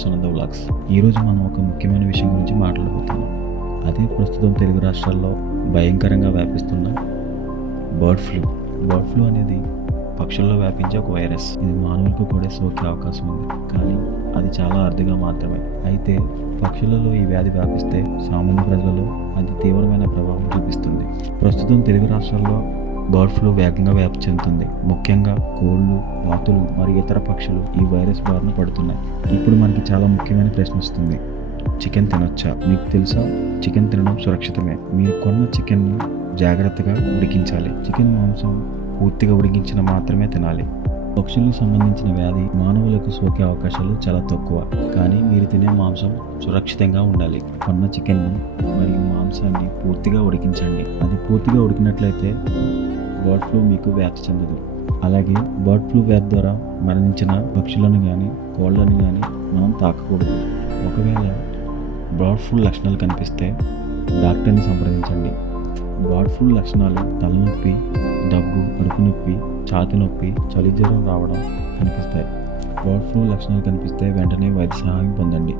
Sunanda vlogs. ఈరోజు మనం ఒక ముఖ్యమైన విషయం గురించి మాట్లాడబోతున్నాం. అదే ప్రస్తుతం తెలుగు రాష్ట్రాల్లో భయంకరంగా వ్యాపిస్తున్న బర్డ్ ఫ్లూ. బర్డ్ ఫ్లూ అనేది పక్షుల్లో వ్యాపించే ఒక వైరస్. ఇది మానవులకు కూడా సోకే అవకాశం ఉంది, కానీ అది చాలా అరుదుగా మాత్రమే. అయితే పక్షులలో ఈ వ్యాధి వ్యాపిస్తే సామాన్య ప్రజలలో అది తీవ్రమైన ప్రభావం చూపిస్తుంది. ప్రస్తుతం తెలుగు రాష్ట్రాల్లో బర్డ్ ఫ్లూ వేగంగా వ్యాప్తి చెందుతుంది. ముఖ్యంగా కోళ్ళు, బాతులు మరియు ఇతర పక్షులు ఈ వైరస్ బారిన పడుతున్నాయి. ఇప్పుడు మనకి చాలా ముఖ్యమైన ప్రశ్న వస్తుంది: చికెన్ తినొచ్చా? మీకు తెలుసా, చికెన్ తినడం సురక్షితమే. మీరు కొన్న చికెన్ను జాగ్రత్తగా ఉడికించాలి. చికెన్ మాంసం పూర్తిగా ఉడికించిన మాత్రమే తినాలి. పక్షులకు సంబంధించిన వ్యాధి మానవులకు సోకే అవకాశాలు చాలా తక్కువ, కానీ మీరు తినే మాంసం సురక్షితంగా ఉండాలి. కొన్న చికెన్ను మరియు మాంసాన్ని పూర్తిగా ఉడికించండి. అది పూర్తిగా ఉడికినట్లయితే బర్డ్ ఫ్లూ మీకు వ్యాప్తి చెందదు. అలాగే బర్డ్ ఫ్లూ వ్యాధి ద్వారా మరణించిన పక్షులను కానీ కోళ్ళను కానీ మనం తాకకూడదు. ఒకవేళ బర్డ్ ఫ్లూ లక్షణాలు కనిపిస్తే డాక్టర్ని సంప్రదించండి. బర్డ్ ఫ్లూ లక్షణాలు తలనొప్పి, దగ్గు, కడుపు నొప్పి, ఛాతీ నొప్పి, చలి జ్వరం రావడం కనిపిస్తాయి. బర్డ్ ఫ్లూ లక్షణాలు కనిపిస్తే వెంటనే వైద్య సహాయం పొందండి.